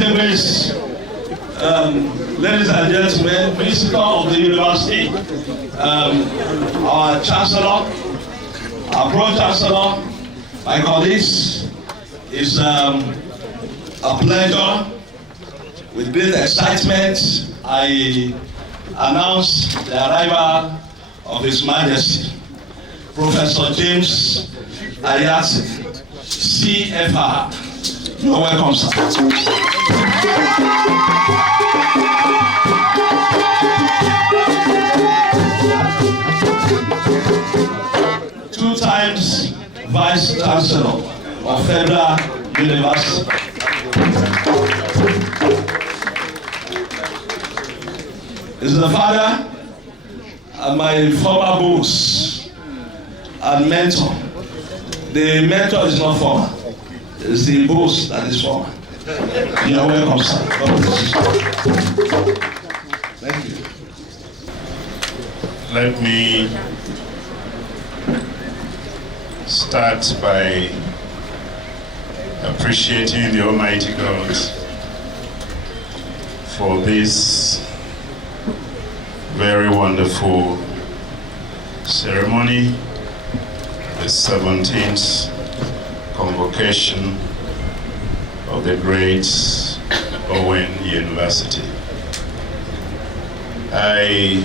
distinguished ladies and gentlemen, visitor of the university, our chancellor, our pro-chancellor, my colleagues, it's a pleasure. With great excitement, I announce the arrival of His Majesty, Professor James Ayat, CFR. You're welcome, sir. 2 times Vice Chancellor of Federal University. Is the father and my former boss and mentor. The mentor is not former. It's the boss that is former. You're welcome, sir. God bless you. Thank you. Let me start by appreciating the Almighty God for this very wonderful ceremony, the 17th convocation of the great Owen University. I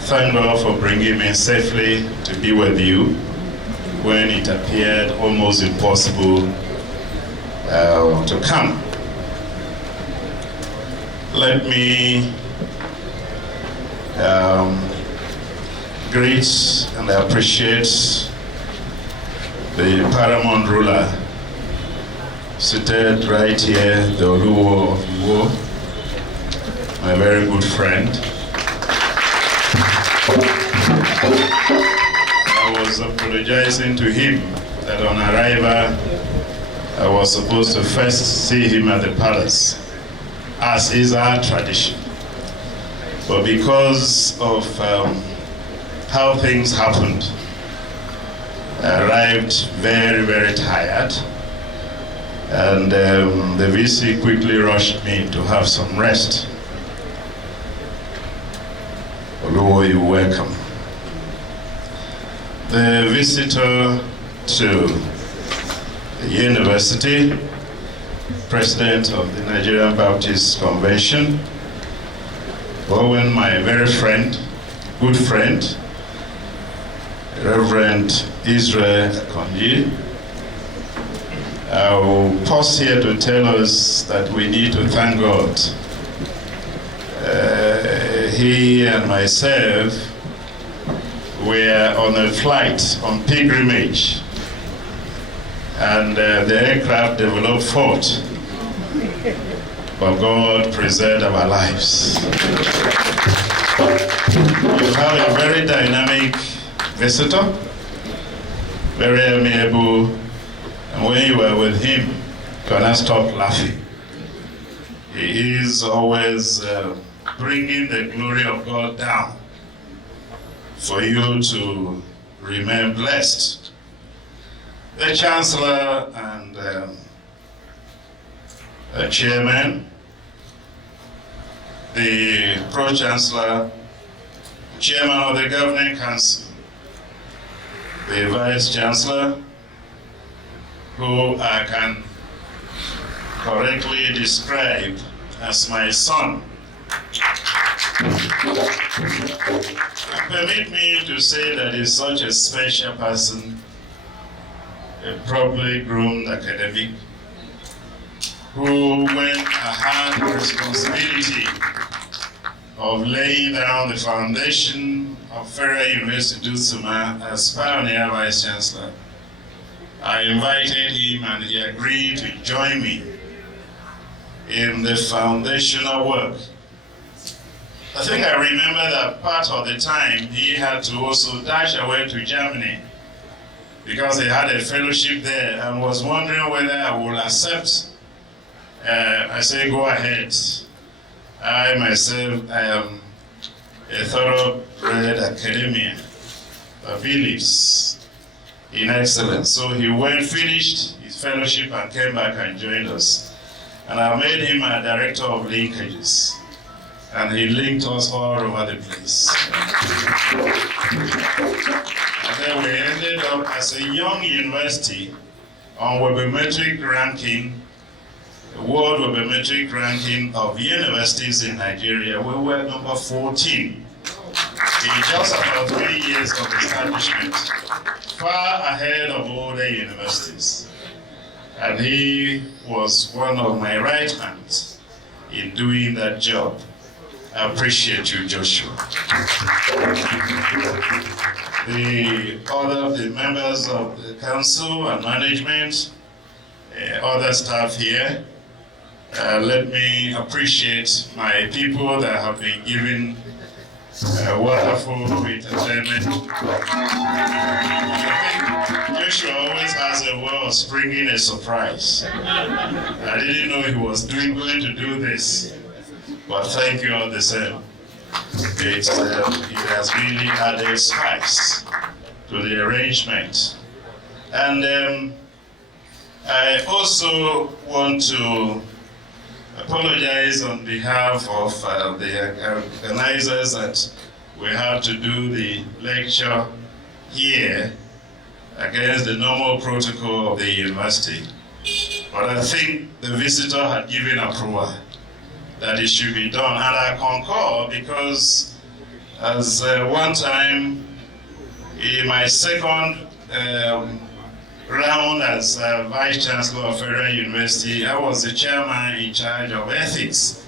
thank God for bringing me safely to be with you when it appeared almost impossible to come. Let me greet and appreciate the paramount ruler seated right here, the Oluwo of Iwo, my very good friend. I was apologizing to him that on arrival I was supposed to first see him at the palace, as is our tradition. But because of how things happened, I arrived very, very tired, and the VC quickly rushed me to have some rest. Oluwo, you're welcome. The visitor to the university, president of the Nigerian Baptist Convention, Owen, my very friend, good friend, Reverend Israel Akonji. I'll pause here to tell us that we need to thank God. He and myself were on a flight on pilgrimage, and the aircraft developed fault, but God preserved our lives. You have a very dynamic visitor, very amiable, and when you are with him, you cannot stop laughing. He is always bringing the glory of God down for you to remain blessed. The Chancellor and the Chairman, the Pro-Chancellor, Chairman of the Governing Council, the Vice Chancellor, who I can correctly describe as my son. Permit me to say that he's such a special person, a properly groomed academic, who when I had the responsibility of laying down the foundation of Federal University Dusuma as pioneer Vice Chancellor, I invited him and he agreed to join me in the foundational work. I think I remember that part of the time he had to also dash away to Germany because he had a fellowship there and was wondering whether I would accept. I say, go ahead. I myself, I am a thoroughbred academician that believes in excellence. So he went, finished his fellowship and came back and joined us. And I made him a director of linkages. And he linked us all over the place. And then we ended up as a young university on webometric ranking, the world webometric ranking of universities in Nigeria. We were number 14 in just about 3 years of establishment, far ahead of all the universities. And he was one of my right hands in doing that job. I appreciate you, Joshua. The members of the council and management, other staff here, let me appreciate my people that have been given wonderful entertainment. I think Joshua always has a way of springing a surprise. I didn't know he was going to do this, but thank you all the same. It has really added spice to the arrangement. And I also want to apologize on behalf of the organizers that we have to do the lecture here against the normal protocol of the university. But I think the visitor had given approval that it should be done. And I concur because as one time in my second round as Vice Chancellor of Federal University, I was the chairman in charge of ethics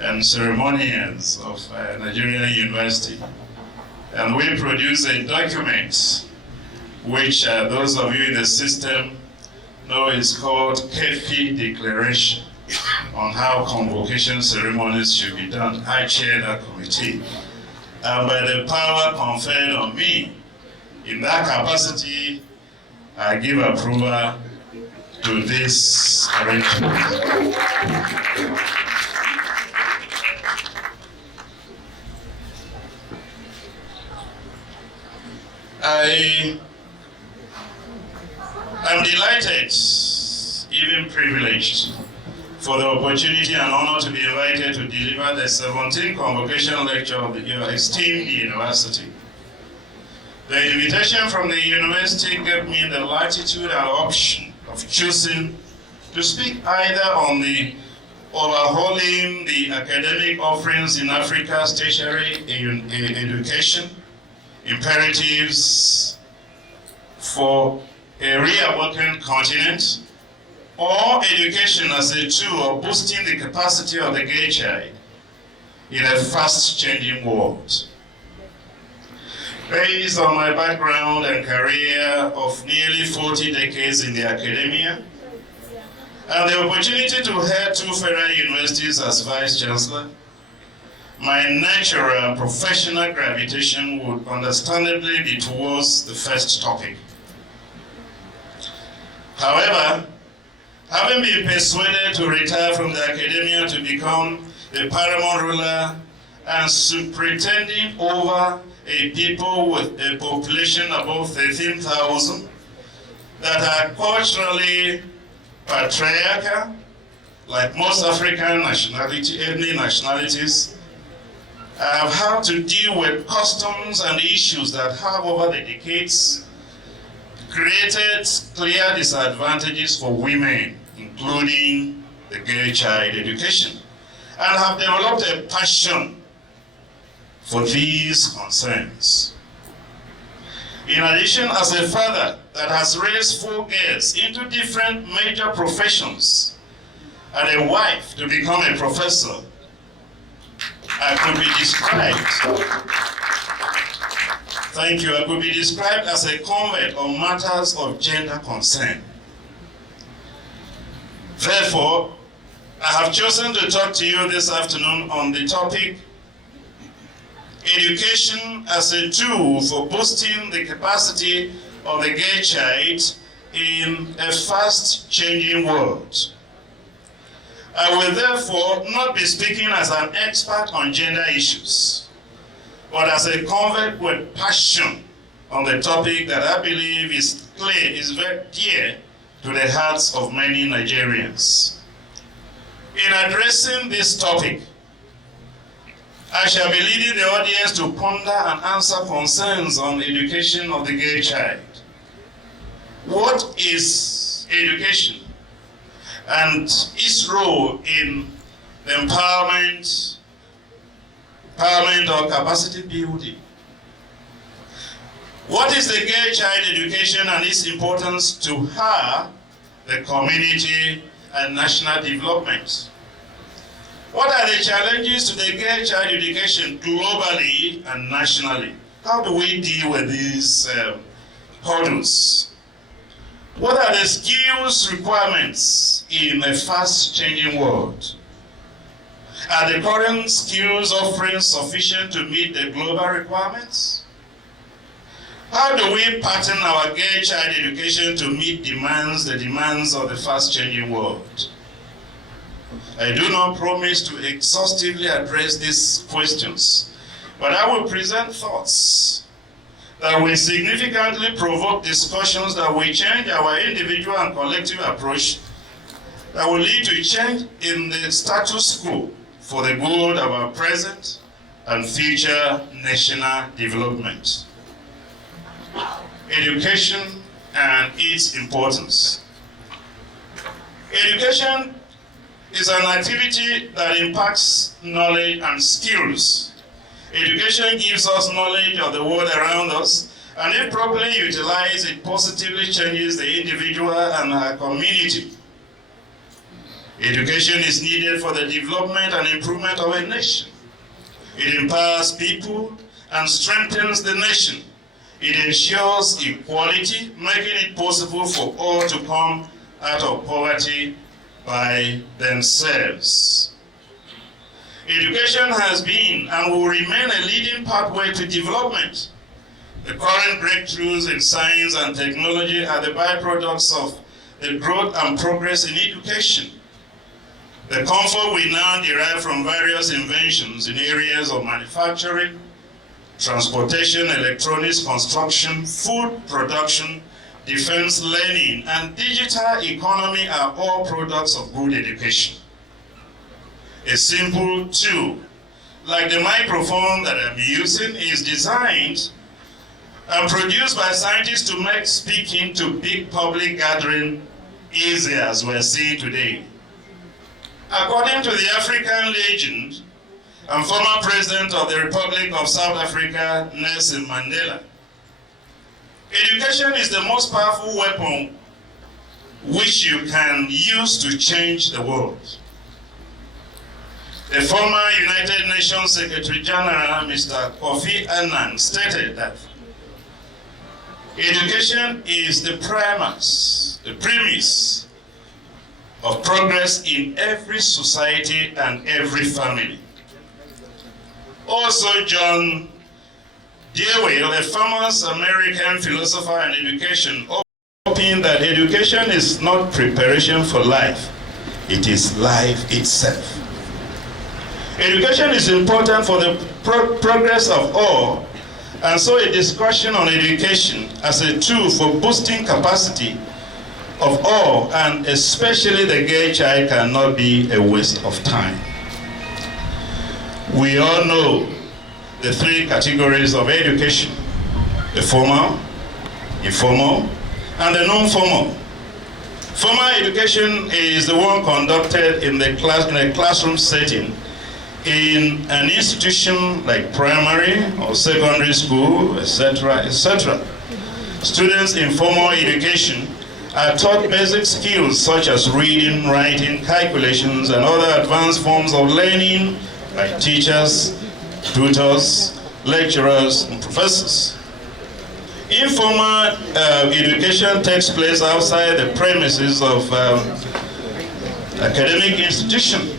and ceremonials of Nigerian University. And we produced a document which those of you in the system know is called KEFI Declaration on how convocation ceremonies should be done. I chair that committee. And by the power conferred on me, in that capacity, I give approval to this arrangement. I am delighted, even privileged, for the opportunity and honor to be invited to deliver the 17th Convocation Lecture of your esteemed university. The invitation from the university gave me the latitude and option of choosing to speak either on the overhauling the academic offerings in Africa's tertiary education, imperatives for a reawakened continent, or education as a tool of boosting the capacity of the gay child in a fast-changing world. Based on my background and career of nearly 40 decades in the academia, and the opportunity to head 2 federal universities as Vice Chancellor, my natural and professional gravitation would understandably be towards the first topic. However, having been persuaded to retire from the academia to become the paramount ruler and superintending over a people with a population above 13,000 that are culturally patriarchal, like most African ethnic nationalities, I have had to deal with customs and issues that have over the decades created clear disadvantages for women, including the gay child education, and have developed a passion for these concerns. In addition, as a father that has raised 4 girls into different major professions, and a wife to become a professor, I could be described, thank you, I could be described as a convert on matters of gender concern. Therefore, I have chosen to talk to you this afternoon on the topic, education as a tool for boosting the capacity of the gay child in a fast-changing world. I will therefore not be speaking as an expert on gender issues, but as a convert with passion on the topic that I believe is very dear to the hearts of many Nigerians. In addressing this topic, I shall be leading the audience to ponder and answer concerns on education of the gay child. What is education and its role in the empowerment or capacity building? What is the gay child education and its importance to her, the community, and national development? What are the challenges to the gay child education globally and nationally? How do we deal with these hurdles? What are the skills requirements in a fast-changing world? Are the current skills offerings sufficient to meet the global requirements? How do we pattern our gay child education to meet the demands of the fast-changing world? I do not promise to exhaustively address these questions, but I will present thoughts that will significantly provoke discussions that will change our individual and collective approach, that will lead to change in the status quo for the good of our present and future national development. Education and its importance. Education is an activity that impacts knowledge and skills. Education gives us knowledge of the world around us, and if properly utilized, it positively changes the individual and our community. Education is needed for the development and improvement of a nation. It empowers people and strengthens the nation. It ensures equality, making it possible for all to come out of poverty by themselves. Education has been and will remain a leading pathway to development. The current breakthroughs in science and technology are the byproducts of the growth and progress in education. The comfort we now derive from various inventions in areas of manufacturing, transportation, electronics, construction, food production, defense learning, and digital economy are all products of good education. A simple tool, like the microphone that I'm using, is designed and produced by scientists to make speaking to big public gathering easier, as we're seeing today. According to the African legend and former president of the Republic of South Africa, Nelson Mandela, education is the most powerful weapon which you can use to change the world. The former United Nations Secretary General, Mr. Kofi Annan, stated that education is the premise of progress in every society and every family. Also, John Dewey, a famous American philosopher and education, opined that education is not preparation for life, it is life itself. Education is important for the progress of all, and so a discussion on education as a tool for boosting capacity of all, and especially the gay child, cannot be a waste of time. We all know the three categories of education: the formal, informal, and the non-formal. Formal education is the one conducted in a classroom setting in an institution like primary or secondary school, etc., etc. Students in formal education are taught basic skills such as reading, writing, calculations, and other advanced forms of learning by teachers, tutors, lecturers, and professors. Informal education takes place outside the premises of academic institution.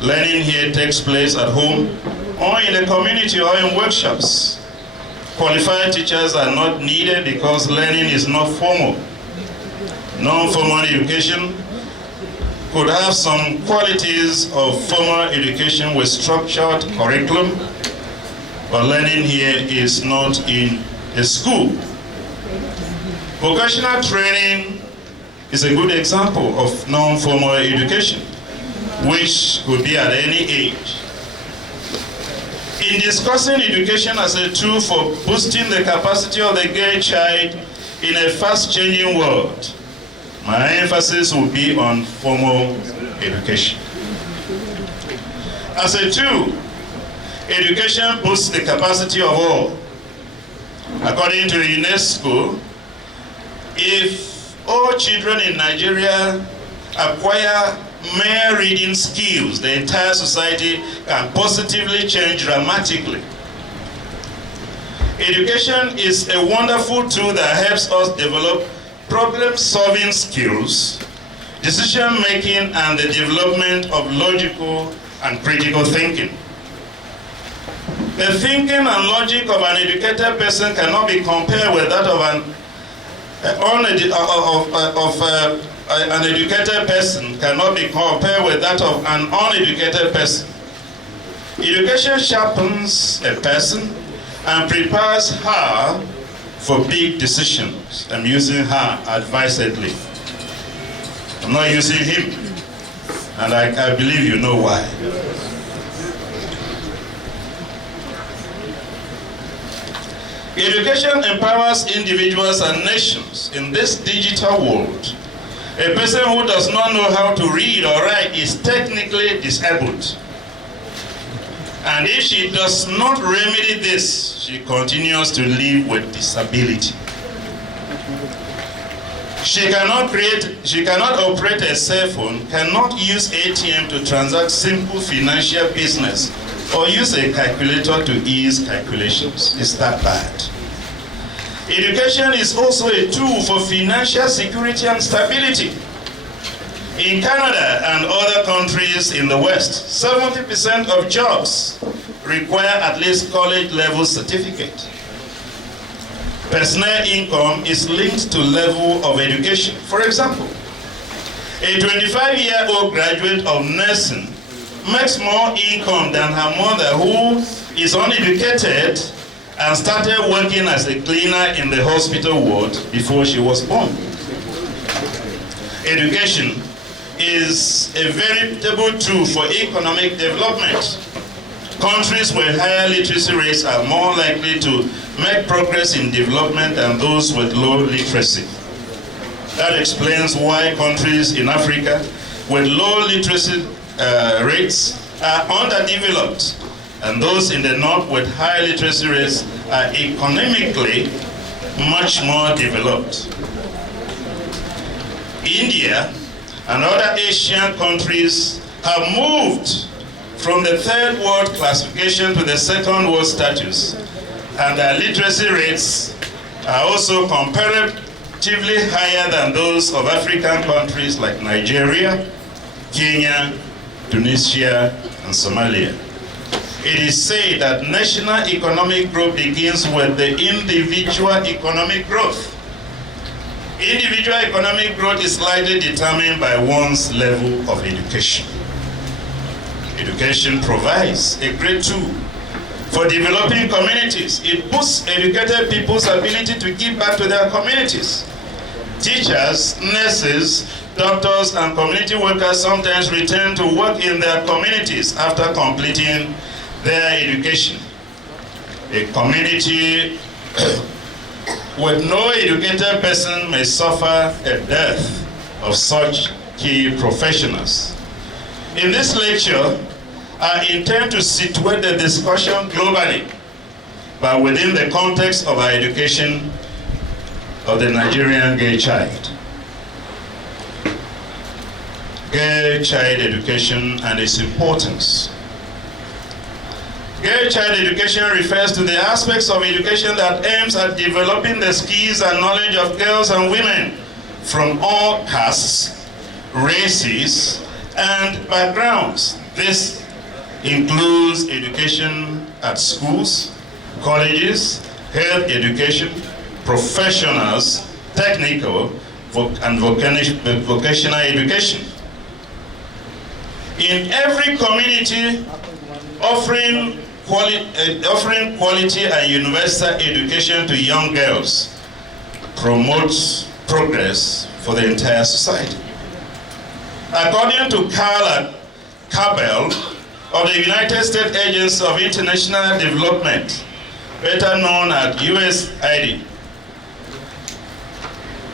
Learning here takes place at home, or in the community, or in workshops. Qualified teachers are not needed because learning is not formal. Non-formal education could have some qualities of formal education with structured curriculum, but learning here is not in a school. Vocational training is a good example of non-formal education. which could be at any age. In discussing education as a tool for boosting the capacity of the gay child in a fast-changing world, my emphasis will be on formal education. As a tool, education boosts the capacity of all. According to UNESCO, if all children in Nigeria acquire mere reading skills, the entire society can positively change dramatically. Education is a wonderful tool that helps us develop problem-solving skills, decision-making, and the development of logical and critical thinking. The thinking and logic of an educated person cannot be compared with that of an educated person cannot be compared with that of an uneducated person. Education sharpens a person and prepares her for big decisions. I'm using her advisedly. I'm not using him. And I believe you know why. Education empowers individuals and nations in this digital world. A person who does not know how to read or write is technically disabled. And if she does not remedy this, she continues to live with disability. She cannot operate a cell phone, cannot use ATM to transact simple financial business, or use a calculator to ease calculations. It's that bad. Education is also a tool for financial security and stability. In Canada and other countries in the West, 70% of jobs require at least college-level certificate. Personal income is linked to level of education. For example, a 25-year-old graduate of nursing makes more income than her mother, who is uneducated and started working as a cleaner in the hospital ward before she was born. Education is a veritable tool for economic development. Countries with higher literacy rates are more likely to make progress in development than those with low literacy. That explains why countries in Africa with low literacy rates are underdeveloped, and those in the north with high literacy rates are economically much more developed. India and other Asian countries have moved from the third world classification to the second world status, and their literacy rates are also comparatively higher than those of African countries like Nigeria, Kenya, Tunisia, and Somalia. It is said that national economic growth begins with the individual economic growth. Individual economic growth is largely determined by one's level of education. Education provides a great tool for developing communities. It boosts educated people's ability to give back to their communities. Teachers, nurses, doctors, and community workers sometimes return to work in their communities after completing their education. A community with no educated person may suffer a dearth of such key professionals. In this lecture, I intend to situate the discussion globally, but within the context of our education of the Nigerian gay child. Gay child education and its importance. Gay child education refers to the aspects of education that aims at developing the skills and knowledge of girls and women from all castes, races, and backgrounds. This includes education at schools, colleges, health education, professionals, technical, and vocational education. In every community, offering quality and universal education to young girls promotes progress for the entire society. According to Cabell of the United States Agency of International Development, better known as USAID.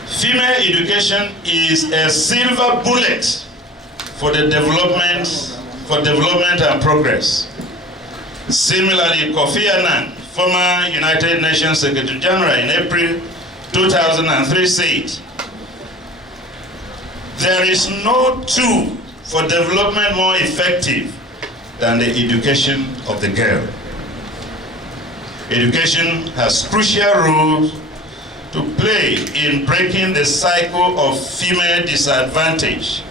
Female education is a silver bullet for the development and progress. Similarly, Kofi Annan, former United Nations Secretary General, in April 2003 said, "There is no tool for development more effective than the education of the girl." Education has crucial roles to play in breaking the cycle of female disadvantage.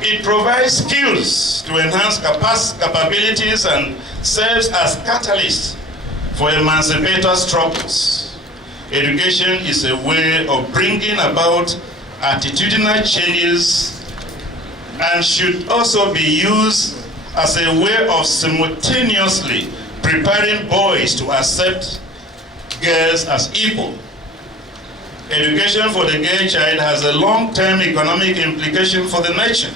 It provides skills to enhance capabilities and serves as catalyst for emancipatory struggles. Education is a way of bringing about attitudinal changes and should also be used as a way of simultaneously preparing boys to accept girls as equal. Education for the girl child has a long-term economic implication for the nation.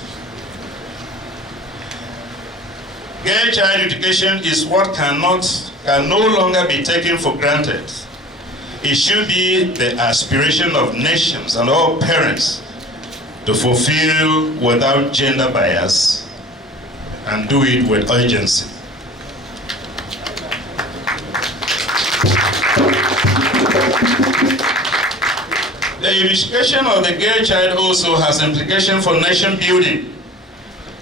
Girl child education is what can no longer be taken for granted. It should be the aspiration of nations and all parents to fulfill without gender bias and do it with urgency. The education of the girl child also has implications for nation building.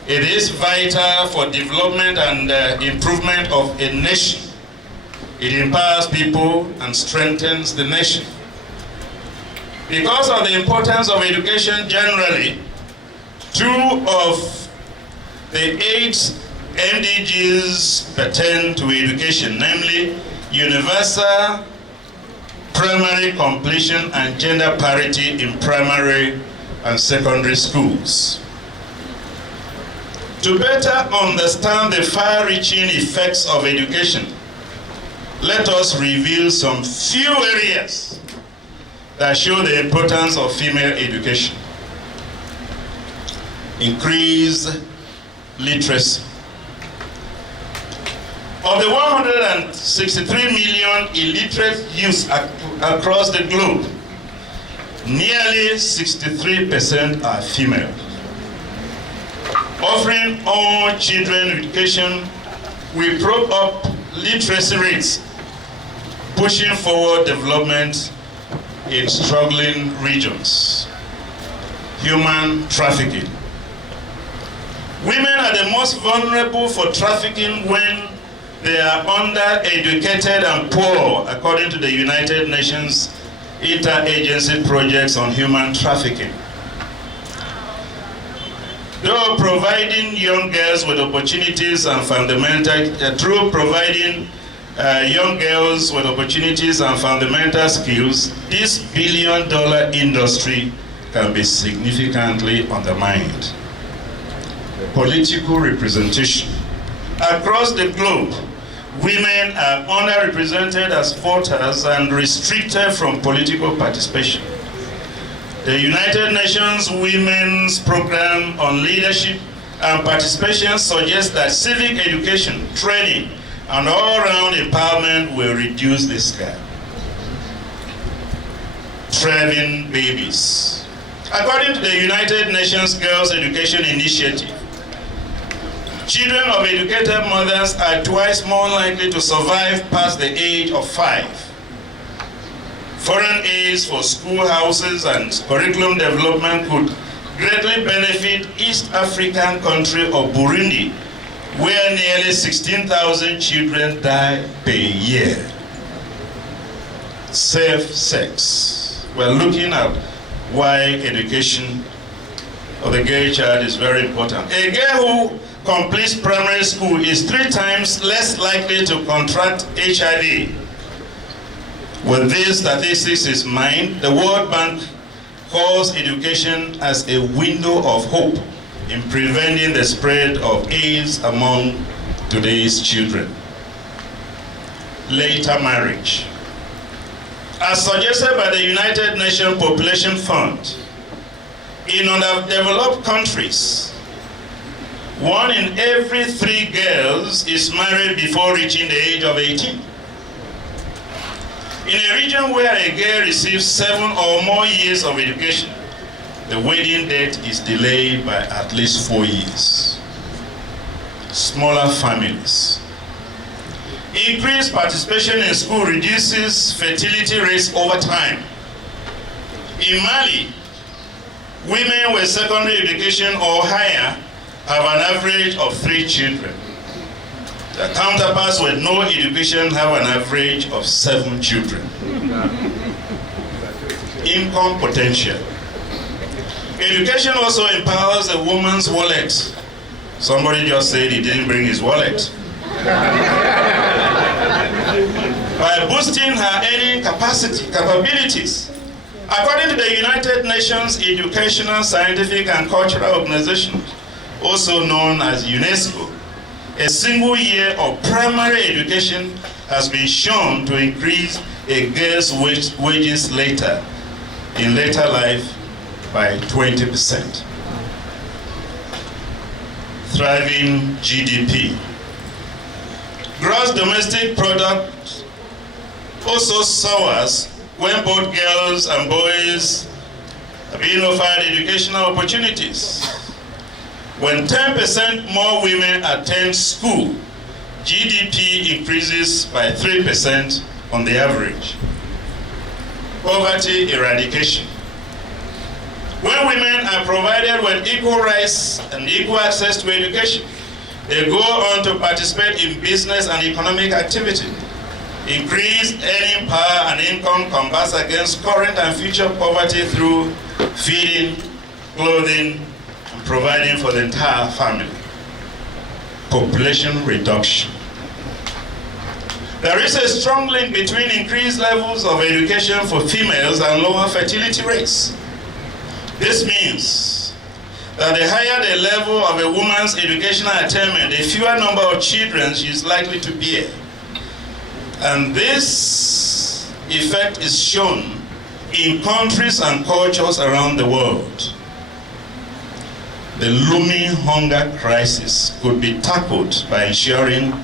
It is vital for development and improvement of a nation. It empowers people and strengthens the nation. Because of the importance of education generally, 2 of the 8 MDGs pertain to education, namely universal primary completion and gender parity in primary and secondary schools. To better understand the far-reaching effects of education, let us reveal some few areas that show the importance of female education. Increased literacy. Of the 163 million illiterate youths across the globe, nearly 63% are female. Offering all children education will prop up literacy rates, pushing forward development in struggling regions. Human trafficking. Women are the most vulnerable for trafficking when they are undereducated and poor, according to the United Nations Interagency Projects on Human Trafficking. Through providing young girls with opportunities and fundamental skills, this billion-dollar industry can be significantly undermined. Political representation. Across the globe, women are underrepresented as voters and restricted from political participation. The United Nations Women's Program on Leadership and Participation suggests that civic education, training, and all-round empowerment will reduce this gap. Thriving babies. According to the United Nations Girls Education Initiative, children of educated mothers are twice more likely to survive past the age of 5. Foreign aids for schoolhouses and curriculum development could greatly benefit East African country of Burundi, where nearly 16,000 children die per year. Safe sex. We're looking at why education of the gay child is very important. A girl who completes primary school is 3 times less likely to contract HIV. With these statistics in mind, the World Bank calls education as a window of hope in preventing the spread of AIDS among today's children. Later marriage. As suggested by the United Nations Population Fund, in underdeveloped countries, 1 in every 3 girls is married before reaching the age of 18. In a region where a girl receives 7 or more years of education, the wedding date is delayed by at least 4 years. Smaller families. Increased participation in school reduces fertility rates over time. In Mali, women with secondary education or higher have an average of 3 children. Their counterparts with no education have an average of 7 children. Income potential. Education also empowers a woman's wallet. Somebody just said he didn't bring his wallet. By boosting her earning capabilities. According to the United Nations Educational, Scientific and Cultural Organization, also known as UNESCO, a single year of primary education has been shown to increase a girl's wages later life by 20%. Thriving GDP. Gross domestic product also soars when both girls and boys are being offered educational opportunities. When 10% more women attend school, GDP increases by 3% on the average. Poverty eradication. When women are provided with equal rights and equal access to education, they go on to participate in business and economic activity. Increased earning power and income combats against current and future poverty through feeding, clothing, and providing for the entire family. Population reduction. There is a strong link between increased levels of education for females and lower fertility rates. This means that the higher the level of a woman's educational attainment, the fewer number of children she is likely to bear. And this effect is shown in countries and cultures around the world. The looming hunger crisis could be tackled by ensuring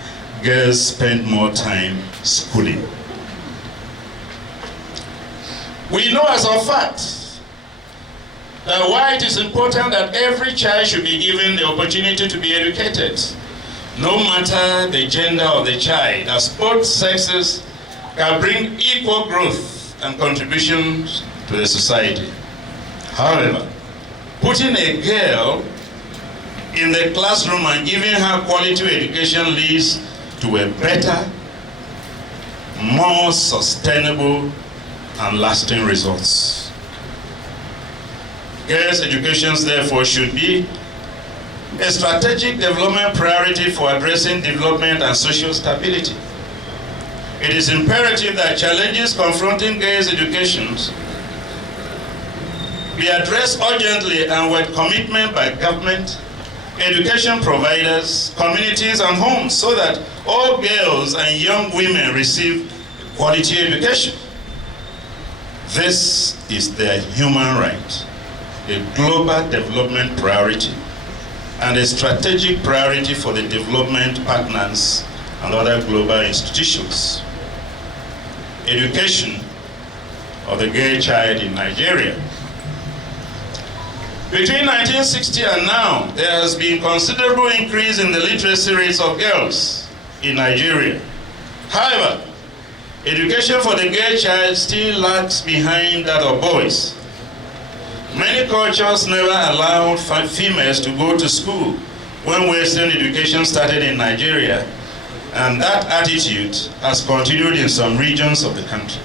girls spend more time schooling. We know as a fact that why it is important that every child should be given the opportunity to be educated, no matter the gender of the child, as both sexes can bring equal growth and contributions to the society. However, putting a girl in the classroom and giving her quality education leads to a better, more sustainable and lasting results. Girls' education, therefore, should be a strategic development priority for addressing development and social stability. It is imperative that challenges confronting girls' education be addressed urgently and with commitment by government, education providers, communities, and homes so that all girls and young women receive quality education. This is their human right, a global development priority, and a strategic priority for the development partners and other global institutions. Education of the girl child in Nigeria. Between 1960 and now, there has been considerable increase in the literacy rates of girls in Nigeria. However, education for the girl child still lags behind that of boys. Many cultures never allowed females to go to school when Western education started in Nigeria, and that attitude has continued in some regions of the country.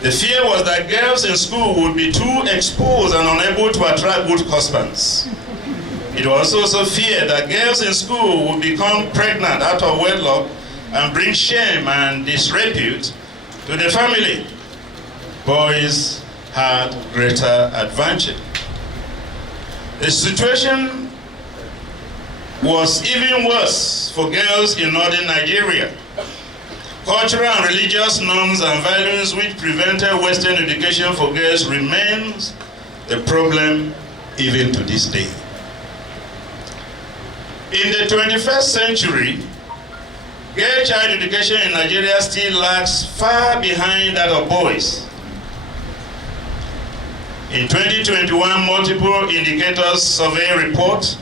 The fear was that girls in school would be too exposed and unable to attract good husbands. It was also feared that girls in school would become pregnant out of wedlock and bring shame and disrepute to the family. Boys had greater advantage. The situation was even worse for girls in northern Nigeria. Cultural and religious norms and values which prevented Western education for girls remains the problem even to this day. In the 21st century, girl child education in Nigeria still lags far behind that of boys. In 2021, multiple indicators survey report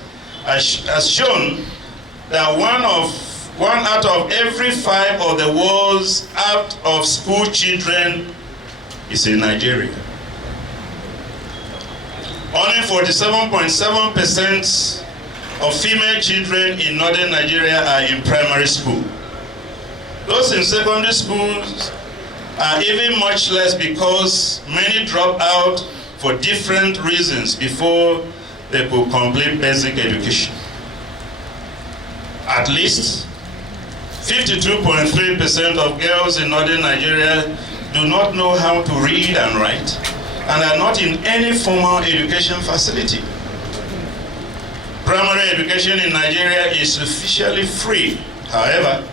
has shown that one out of every 5 of the world's out-of-school children is in Nigeria. Only 47.7% of female children in northern Nigeria are in primary school. Those in secondary schools are even much less because many drop out for different reasons before they could complete basic education. At least 52.3% of girls in northern Nigeria do not know how to read and write and are not in any formal education facility. Primary education in Nigeria is officially free. However,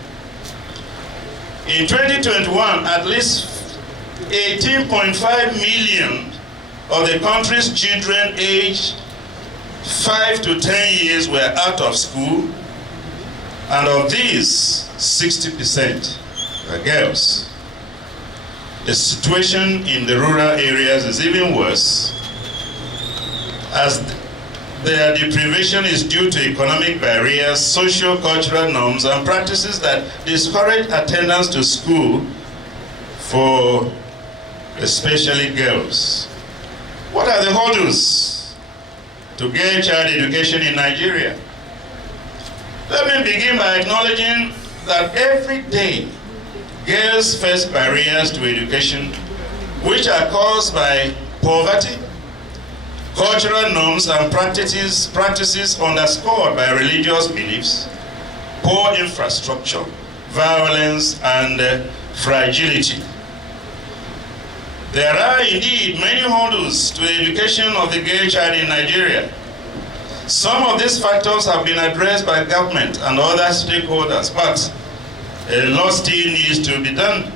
in 2021, at least 18.5 million of the country's children aged 5 to 10 years were out of school, and of these, 60% are girls. The situation in the rural areas is even worse, as their deprivation is due to economic barriers, socio-cultural norms, and practices that discourage attendance to school for especially girls. What are the hurdles to girl child education in Nigeria? Let me begin by acknowledging that every day girls face barriers to education which are caused by poverty, cultural norms and practices underscored by religious beliefs, poor infrastructure, violence, and fragility. There are indeed many hurdles to the education of the girl child in Nigeria. Some of these factors have been addressed by government and other stakeholders, but a lot still needs to be done.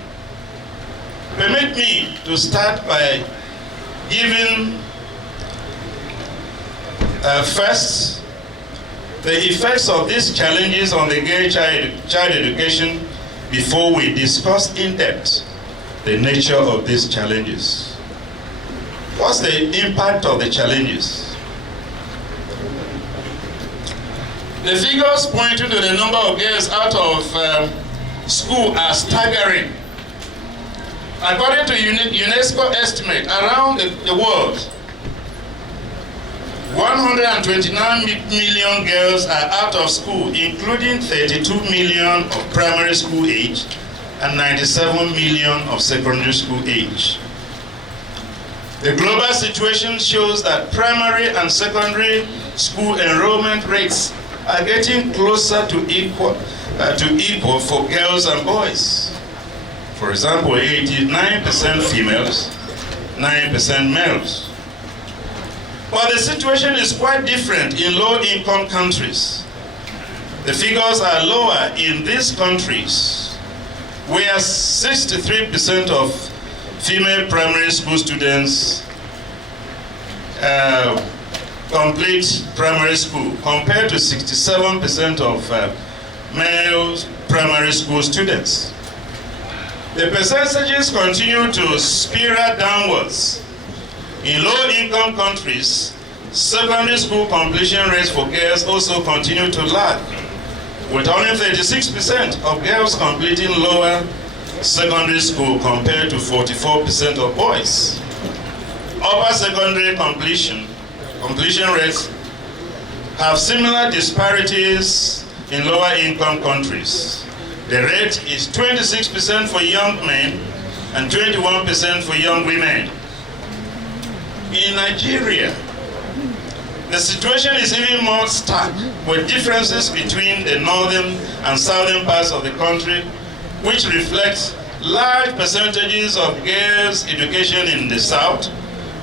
Permit me to start by giving first the effects of these challenges on the girl child education before we discuss in depth the nature of these challenges. What's the impact of the challenges? The figures pointing to the number of girls out of school are staggering. According to UNESCO estimate, around the world, 129 million girls are out of school, including 32 million of primary school age and 97 million of secondary school age. The global situation shows that primary and secondary school enrollment rates are getting closer to equal for girls and boys. For example, 89% females, 9% males. But the situation is quite different in low-income countries. The figures are lower in these countries, where 63% of female primary school students complete primary school, compared to 67% of male primary school students. The percentages continue to spiral downwards. In low-income countries, secondary school completion rates for girls also continue to lag, with only 36% of girls completing lower secondary school compared to 44% of boys. Upper secondary completion rates have similar disparities in lower income countries. The rate is 26% for young men and 21% for young women. In Nigeria, the situation is even more stark, with differences between the northern and southern parts of the country, which reflects large percentages of girls' education in the south,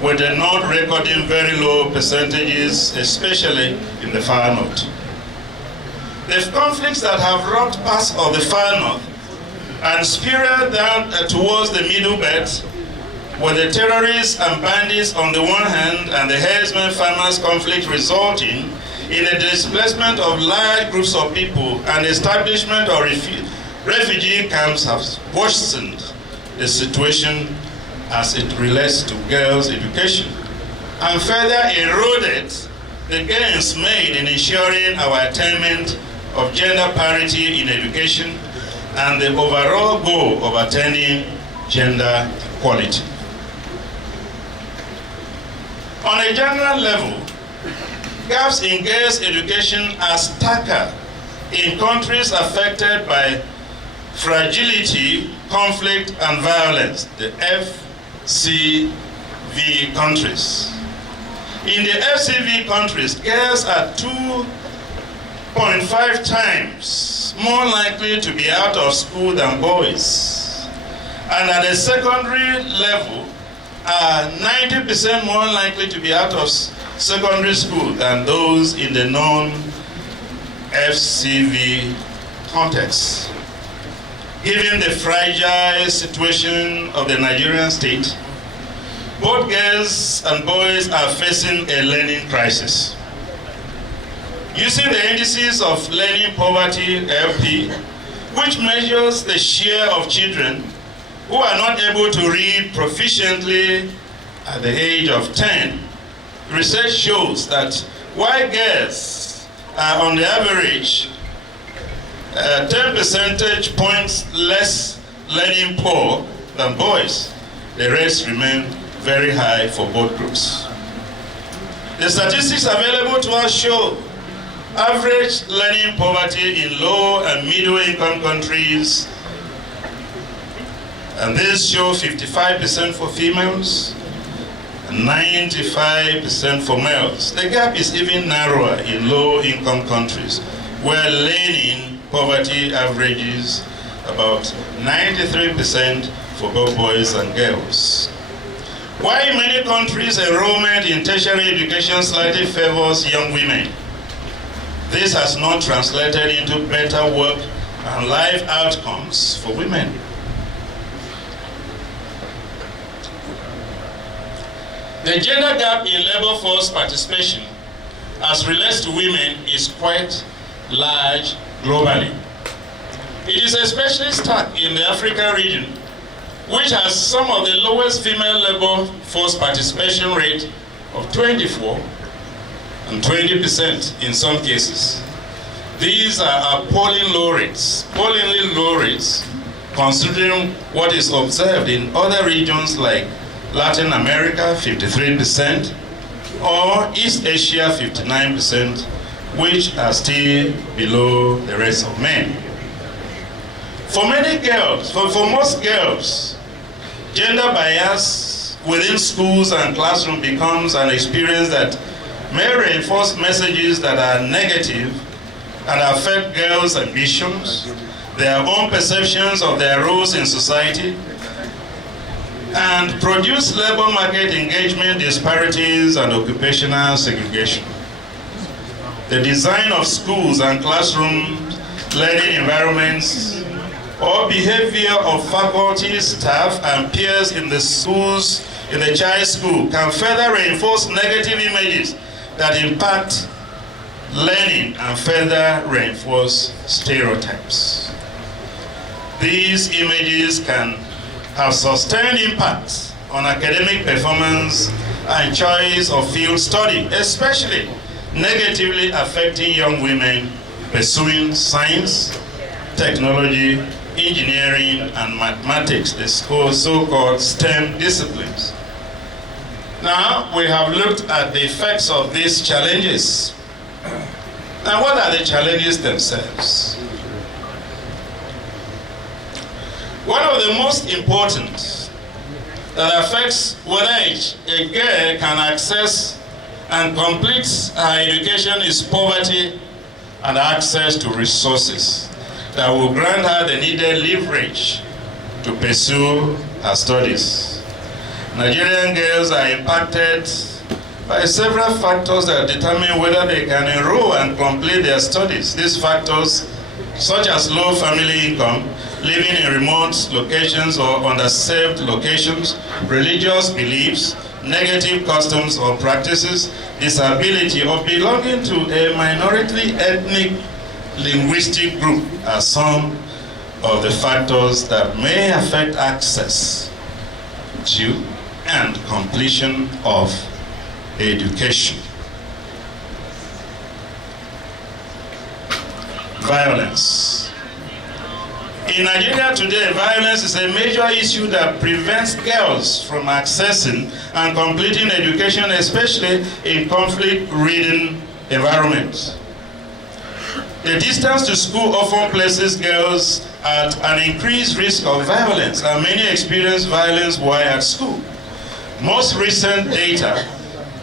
with the north recording very low percentages, especially in the far north. The conflicts that have rocked parts of the far north and spiraled down towards the middle belt, with the terrorists and bandits on the one hand and the herdsmen-farmers conflict resulting in the displacement of large groups of people and establishment of refugee camps have worsened the situation as it relates to girls' education and further eroded the gains made in ensuring our attainment of gender parity in education and the overall goal of attaining gender equality. On a general level, gaps in girls' education are starker in countries affected by fragility, conflict, and violence, the FCV countries. In the FCV countries, girls are 2.5 times more likely to be out of school than boys. And at the secondary level, are 90% more likely to be out of secondary school than those in the non-FCV context. Given the fragile situation of the Nigerian state, both girls and boys are facing a learning crisis. Using the indices of learning poverty, LP, which measures the share of children who are not able to read proficiently at the age of 10, research shows that while girls are on the average 10 percentage points less learning poor than boys, the rates remain very high for both groups. The statistics available to us show average learning poverty in low and middle income countries, and these show 55% for females and 95% for males. The gap is even narrower in low income countries where learning poverty averages about 93% for both boys and girls. While in many countries enrollment in tertiary education slightly favors young women, this has not translated into better work and life outcomes for women. The gender gap in labor force participation as relates to women is quite large globally. It is especially stark in the African region, which has some of the lowest female labor force participation rate of 24 and 20% in some cases. These are appallingly low rates considering what is observed in other regions like Latin America, 53%, or East Asia, 59%, which are still below the rest of men. For many girls, for most girls, gender bias within schools and classrooms becomes an experience that may reinforce messages that are negative and affect girls' ambitions, their own perceptions of their roles in society, and produce labor market engagement disparities and occupational segregation. The design of schools and classrooms, learning environments, or behavior of faculty, staff, and peers in the schools, in the child school, can further reinforce negative images that impact learning and further reinforce stereotypes. These images can have sustained impact on academic performance and choice of field study, especially negatively affecting young women pursuing science, technology, engineering, and mathematics, the so-called STEM disciplines. Now, we have looked at the effects of these challenges. Now, what are the challenges themselves? One of the most important that affects whether a girl can access and complete her education is poverty and access to resources that will grant her the needed leverage to pursue her studies. Nigerian girls are impacted by several factors that determine whether they can enroll and complete their studies. These factors, such as low family income, living in remote locations or underserved locations, religious beliefs, negative customs or practices, disability, or belonging to a minority ethnic linguistic group are some of the factors that may affect access to and completion of education. Violence. In Nigeria today, violence is a major issue that prevents girls from accessing and completing education, especially in conflict-ridden environments. The distance to school often places girls at an increased risk of violence, and many experience violence while at school. Most recent data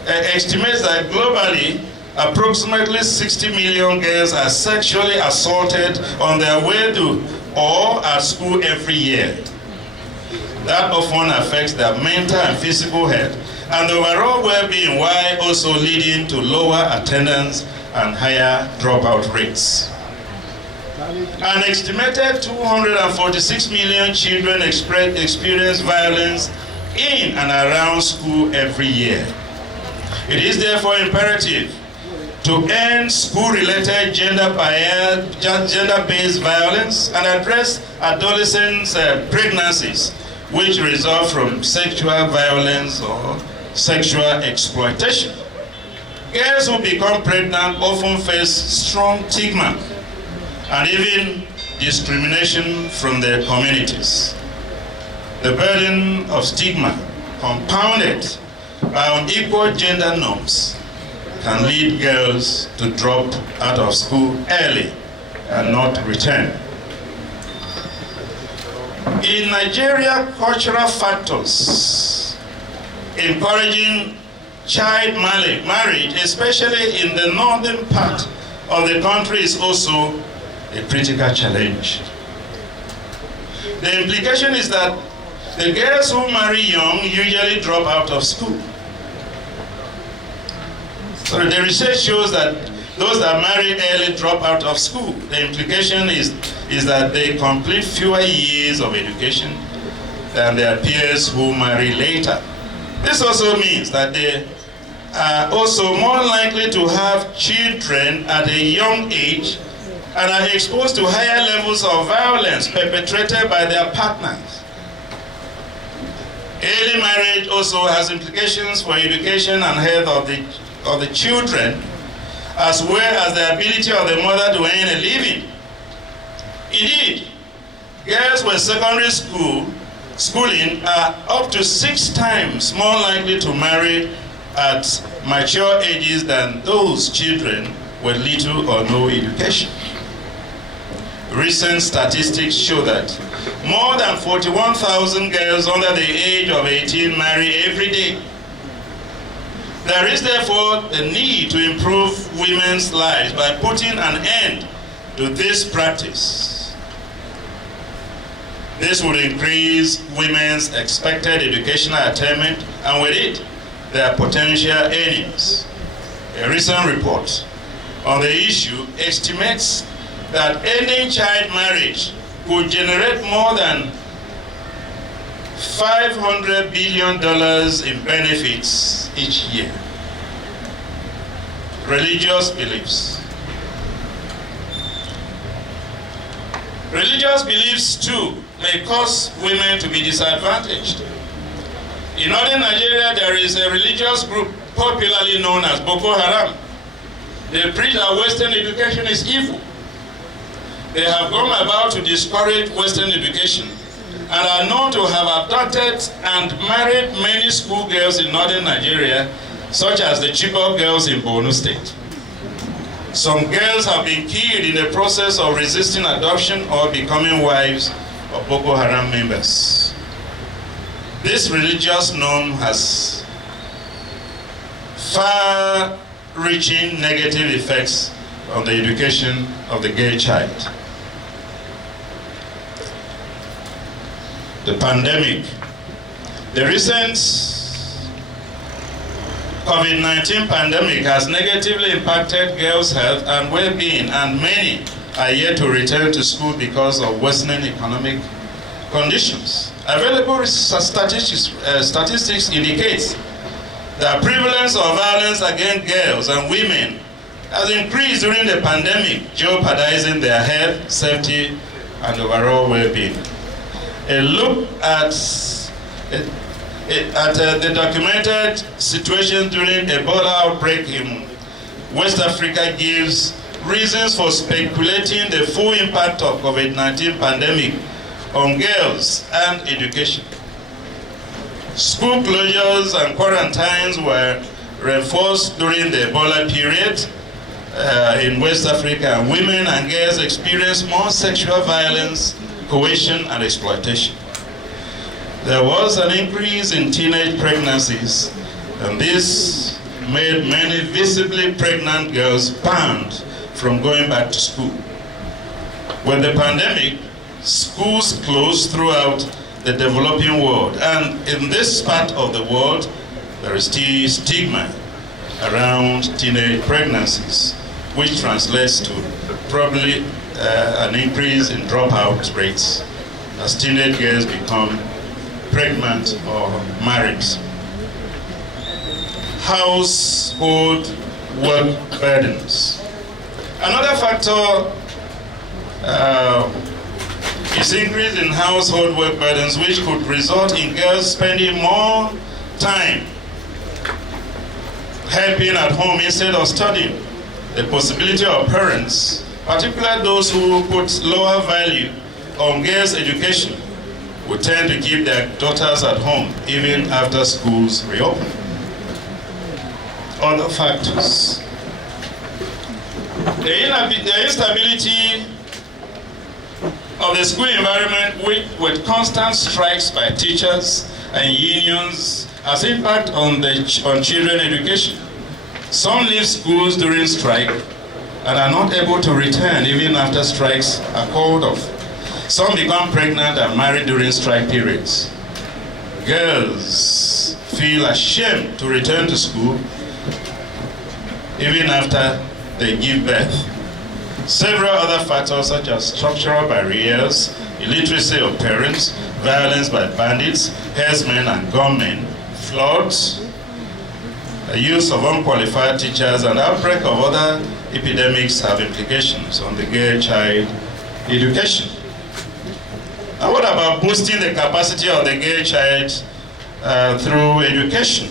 estimates that globally, approximately 60 million girls are sexually assaulted on their way to or at school every year. That often affects their mental and physical health and overall well-being, while also leading to lower attendance and higher dropout rates. An estimated 246 million children experience violence in and around school every year. It is therefore imperative to end school-related gender-based violence and address adolescents' pregnancies, which result from sexual violence or sexual exploitation. Girls who become pregnant often face strong stigma and even discrimination from their communities. The burden of stigma, compounded by unequal gender norms, can lead girls to drop out of school early and not return. In Nigeria, cultural factors encouraging child marriage, especially in the northern part of the country, is also a critical challenge. The implication is that the girls who marry young usually drop out of school. So the research shows that those that marry early drop out of school. The implication is that they complete fewer years of education than their peers who marry later. This also means that they are also more likely to have children at a young age and are exposed to higher levels of violence perpetrated by their partners. Early marriage also has implications for education and health of the children, as well as the ability of the mother to earn a living. Indeed, girls with secondary schooling are up to 6 times more likely to marry at mature ages than those children with little or no education. Recent statistics show that more than 41,000 girls under the age of 18 marry every day. There is therefore the need to improve women's lives by putting an end to this practice. This would increase women's expected educational attainment and with it, their potential earnings. A recent report on the issue estimates that ending child marriage could generate more than $500 billion in benefits each year. Religious beliefs. Religious beliefs too may cause women to be disadvantaged. In northern Nigeria, there is a religious group popularly known as Boko Haram. They preach that Western education is evil. They have gone about to discourage Western education and are known to have abducted and married many schoolgirls in northern Nigeria, such as the Chibok girls in Borno State. Some girls have been killed in the process of resisting adoption or becoming wives of Boko Haram members. This religious norm has far-reaching negative effects on the education of the gay child. The pandemic. The recent COVID-19 pandemic has negatively impacted girls' health and well-being, and many are yet to return to school because of worsening economic conditions. Available statistics indicate The prevalence of violence against girls and women has increased during the pandemic, jeopardizing their health, safety, and overall well-being. A look at the documented situation during Ebola outbreak in West Africa gives reasons for speculating the full impact of COVID-19 pandemic on girls and education. School closures and quarantines were reinforced during the Ebola period in West Africa, and women and girls experienced more sexual violence, coercion, and exploitation. There was an increase in teenage pregnancies, and this made many visibly pregnant girls banned from going back to school. With the pandemic, schools closed throughout the developing world, and in this part of the world, there is still stigma around teenage pregnancies, which translates to probably an increase in dropout rates as teenage girls become pregnant or married. Household work burdens. Another factor is increase in household work burdens, which could result in girls spending more time helping at home instead of studying. The possibility of parents, particularly those who put lower value on girls' education, would tend to keep their daughters at home even after schools reopen. Other factors. The instability of the school environment with constant strikes by teachers and unions has impact on children's education. Some leave schools during strike and are not able to return even after strikes are called off. Some become pregnant and married during strike periods. Girls feel ashamed to return to school even after they give birth. Several other factors such as structural barriers, illiteracy of parents, violence by bandits, herdsmen and gunmen, floods, the use of unqualified teachers, and outbreak of other epidemics have implications on the girl child education. And what about boosting the capacity of the girl child through education?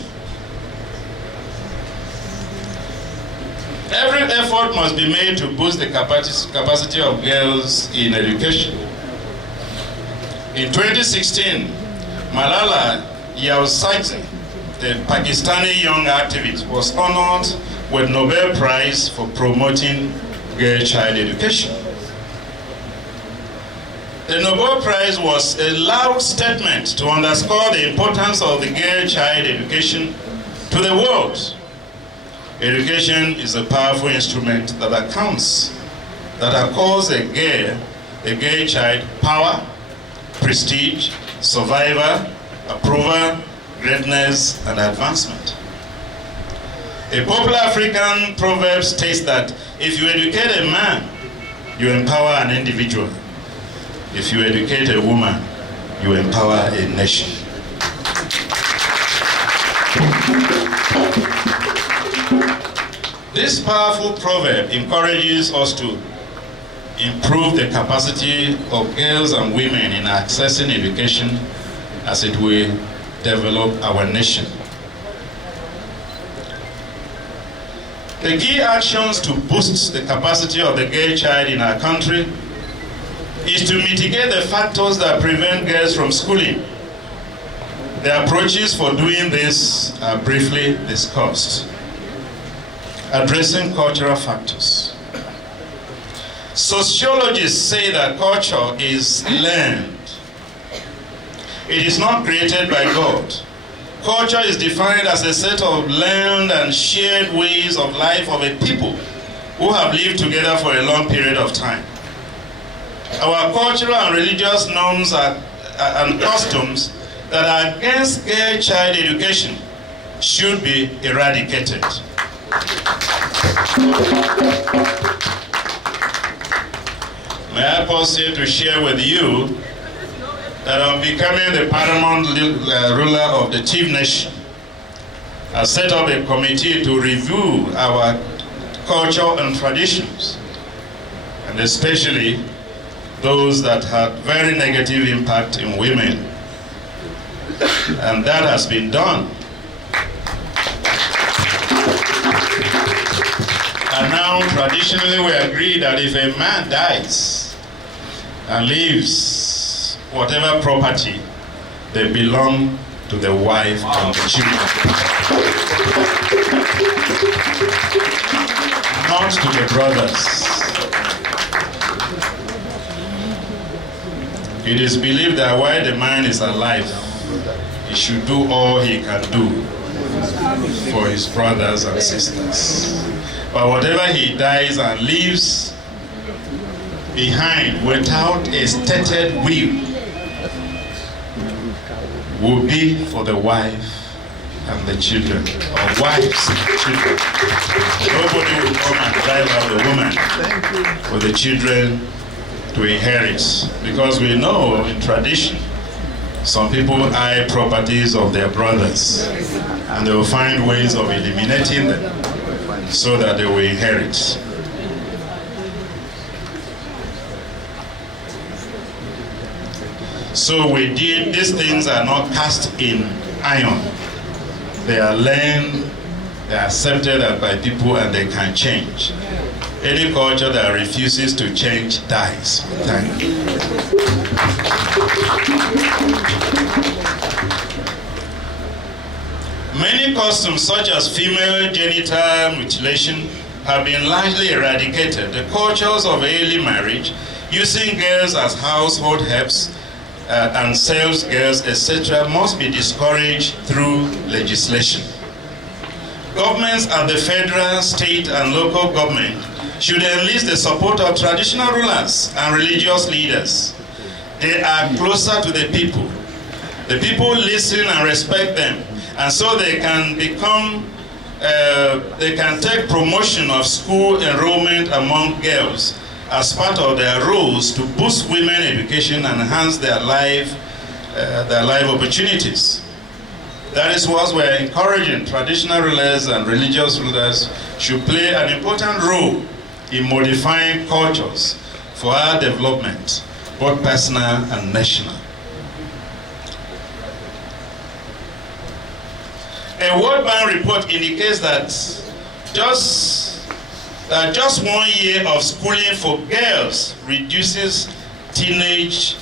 Every effort must be made to boost the capacity of girls in education. In 2016, Malala Yousafzai, the Pakistani young activist, was honored with Nobel Prize for promoting girl child education. The Nobel Prize was a loud statement to underscore the importance of the girl child education to the world. Education is a powerful instrument that accords a girl child power, prestige, survival, approval, greatness, and advancement. A popular African proverb states that if you educate a man, you empower an individual. If you educate a woman, you empower a nation. This powerful proverb encourages us to improve the capacity of girls and women in accessing education as it will develop our nation. The key actions to boost the capacity of the girl child in our country is to mitigate the factors that prevent girls from schooling. The approaches for doing this are briefly discussed. Addressing cultural factors. Sociologists say that culture is learned. It is not created by God. Culture is defined as a set of learned and shared ways of life of a people who have lived together for a long period of time. Our cultural and religious norms and customs that are against girl child education should be eradicated. May I pause here to share with you that on becoming the paramount ruler of the chief nation, has set up a committee to review our culture and traditions, and especially those that had very negative impact in women. And that has been done. And now, traditionally, we agree that if a man dies and leaves whatever property, they belong to the wife and the children, not to the brothers. It is believed that while the man is alive, he should do all he can do for his brothers and sisters. But whatever he dies and leaves behind without a stated will be for the wife and the children, or wives and children. Nobody will come and drive out the woman for the children to inherit, because we know in tradition some people eye properties of their brothers and they will find ways of eliminating them so that they will inherit. So we did, these things are not cast in iron. They are learned, they are accepted by people, and they can change. Any culture that refuses to change dies. Thank you. Many customs, such as female genital mutilation, have been largely eradicated. The cultures of early marriage, using girls as household helps, and sales girls, etc., must be discouraged through legislation. Governments at the federal, state, and local government should enlist the support of traditional rulers and religious leaders. They are closer to the people. The people listen and respect them, and so they can take promotion of school enrollment among girls as part of their roles to boost women education and enhance their life opportunities. That is what we're encouraging. Traditional rulers and religious rulers should play an important role in modifying cultures for our development, both personal and national. A World Bank report indicates that just 1 year of schooling for girls reduces teenage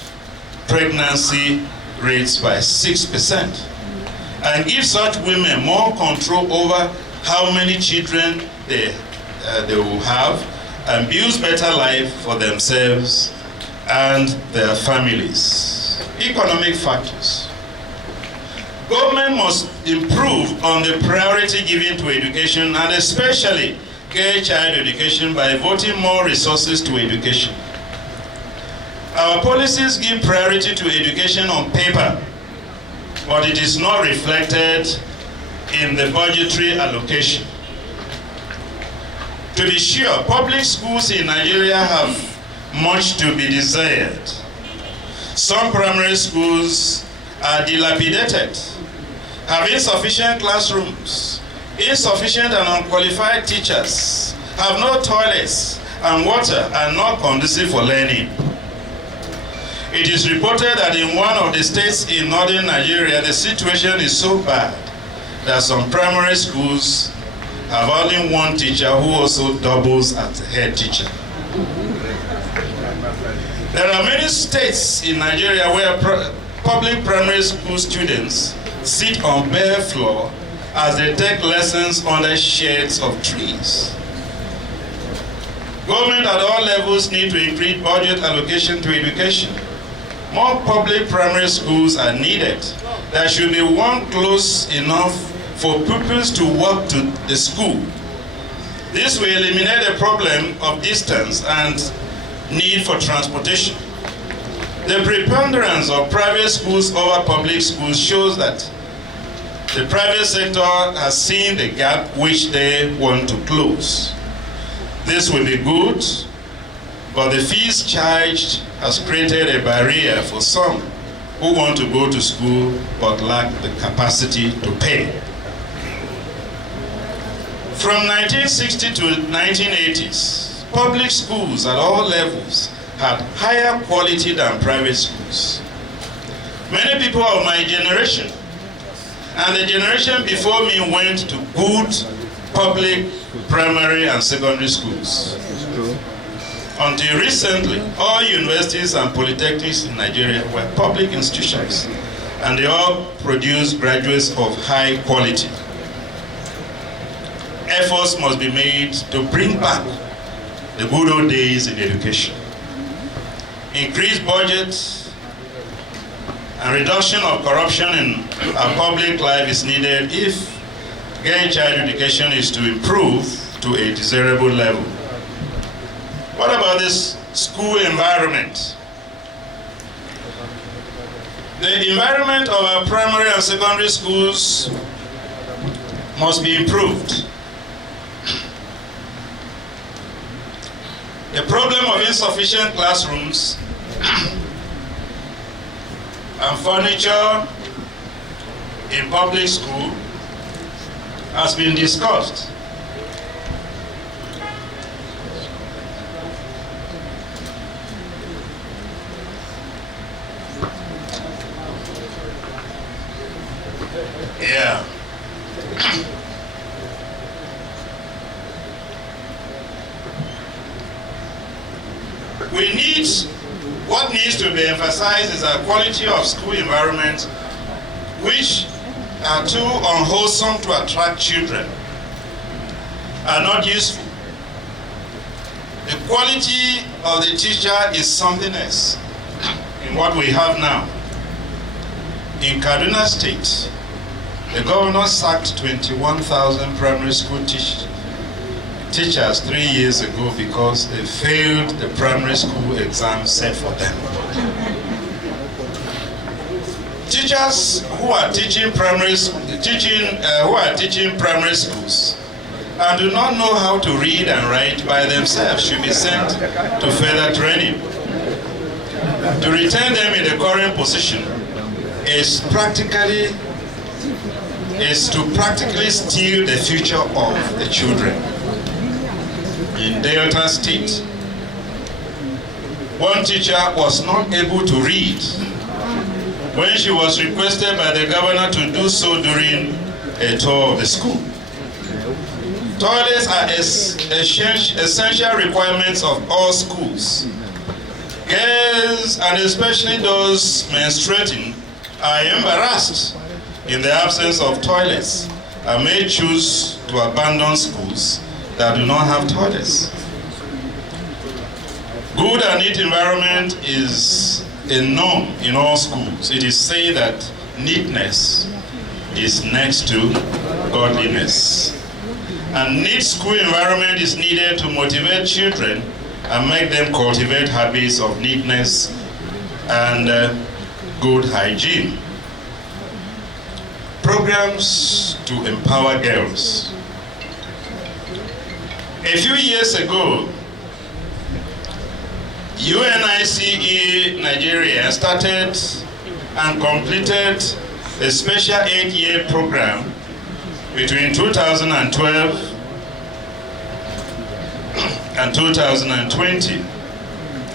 pregnancy rates by 6%, and gives such women more control over how many children they will have, and builds better life for themselves and their families. Economic factors. Government must improve on the priority given to education, and especially girl child education, by devoting more resources to education. Our policies give priority to education on paper, but it is not reflected in the budgetary allocation. To be sure, public schools in Nigeria have much to be desired. Some primary schools are dilapidated, have insufficient classrooms, insufficient and unqualified teachers, have no toilets, and water are not conducive for learning. It is reported that in one of the states in northern Nigeria, the situation is so bad that some primary schools have only one teacher who also doubles as the head teacher. There are many states in Nigeria where public primary school students sit on bare floor as they take lessons under shades of trees. Government at all levels need to increase budget allocation to education. More public primary schools are needed. There should be one close enough for pupils to walk to the school. This will eliminate the problem of distance and need for transportation. The preponderance of private schools over public schools shows that the private sector has seen the gap which they want to close. This will be good, but the fees charged has created a barrier for some who want to go to school but lack the capacity to pay. From 1960 to 1980s, public schools at all levels had higher quality than private schools. Many people of my generation and the generation before me went to good public primary and secondary schools. Until recently, all universities and polytechnics in Nigeria were public institutions, and they all produce graduates of high quality. Efforts must be made to bring back the good old days in education. Increased budgets and reduction of corruption in our public life is needed if girl child education is to improve to a desirable level. What about this school environment? The environment of our primary and secondary schools must be improved. The problem of insufficient classrooms and furniture in public school has been discussed. Yeah. What needs to be emphasized is the quality of school environment, which are too unwholesome to attract children, are not useful. The quality of the teacher is something else in what we have now. In Kaduna State, the governor sacked 21,000 primary school teachers 3 years ago because they failed the primary school exam set for them. Teachers who are teaching primary schools and do not know how to read and write by themselves should be sent to further training. To retain them in the current position is to practically steal the future of the children. In Delta State, one teacher was not able to read when she was requested by the governor to do so during a tour of the school. Toilets are essential requirements of all schools. Girls, and especially those menstruating, are embarrassed in the absence of toilets and may choose to abandon schools that do not have toilets. Good and neat environment is a norm in all schools. It is said that neatness is next to godliness. And neat school environment is needed to motivate children and make them cultivate habits of neatness and good hygiene. Programs to empower girls. A few years ago, UNICE Nigeria started and completed a special 8-year program between 2012 and 2020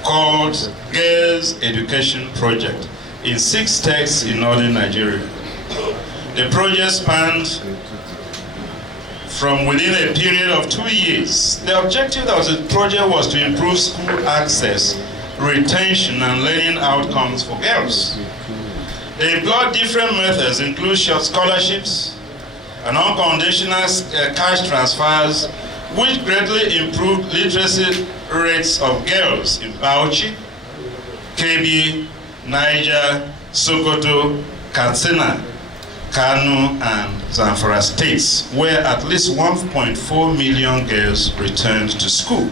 called Girls Education Project in 6 states in northern Nigeria. The project spanned from within a period of 2 years. The objective of the project was to improve school access, retention, and learning outcomes for girls. They employed different methods, including short scholarships and unconditional cash transfers, which greatly improved literacy rates of girls in Bauchi, Kebbi, Niger, Sokoto, Katsina, Kano, and Zamfara states, where at least 1.4 million girls returned to school.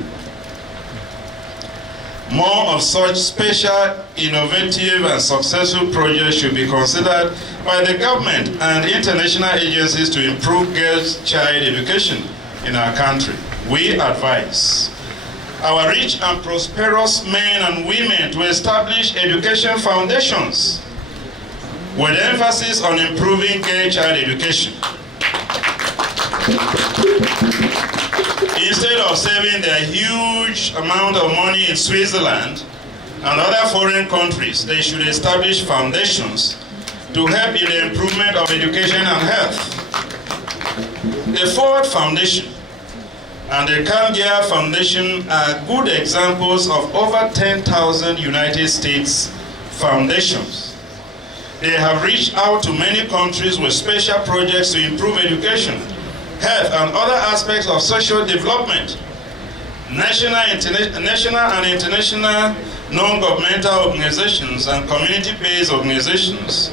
More of such special, innovative, and successful projects should be considered by the government and international agencies to improve girls' child education in our country. We advise our rich and prosperous men and women to establish education foundations with emphasis on improving girl child education. Instead of saving their huge amount of money in Switzerland and other foreign countries, they should establish foundations to help in the improvement of education and health. The Ford Foundation and the Camgia Foundation are good examples of over 10,000 United States foundations. They have reached out to many countries with special projects to improve education, health, and other aspects of social development. National and international non-governmental organizations and community-based organizations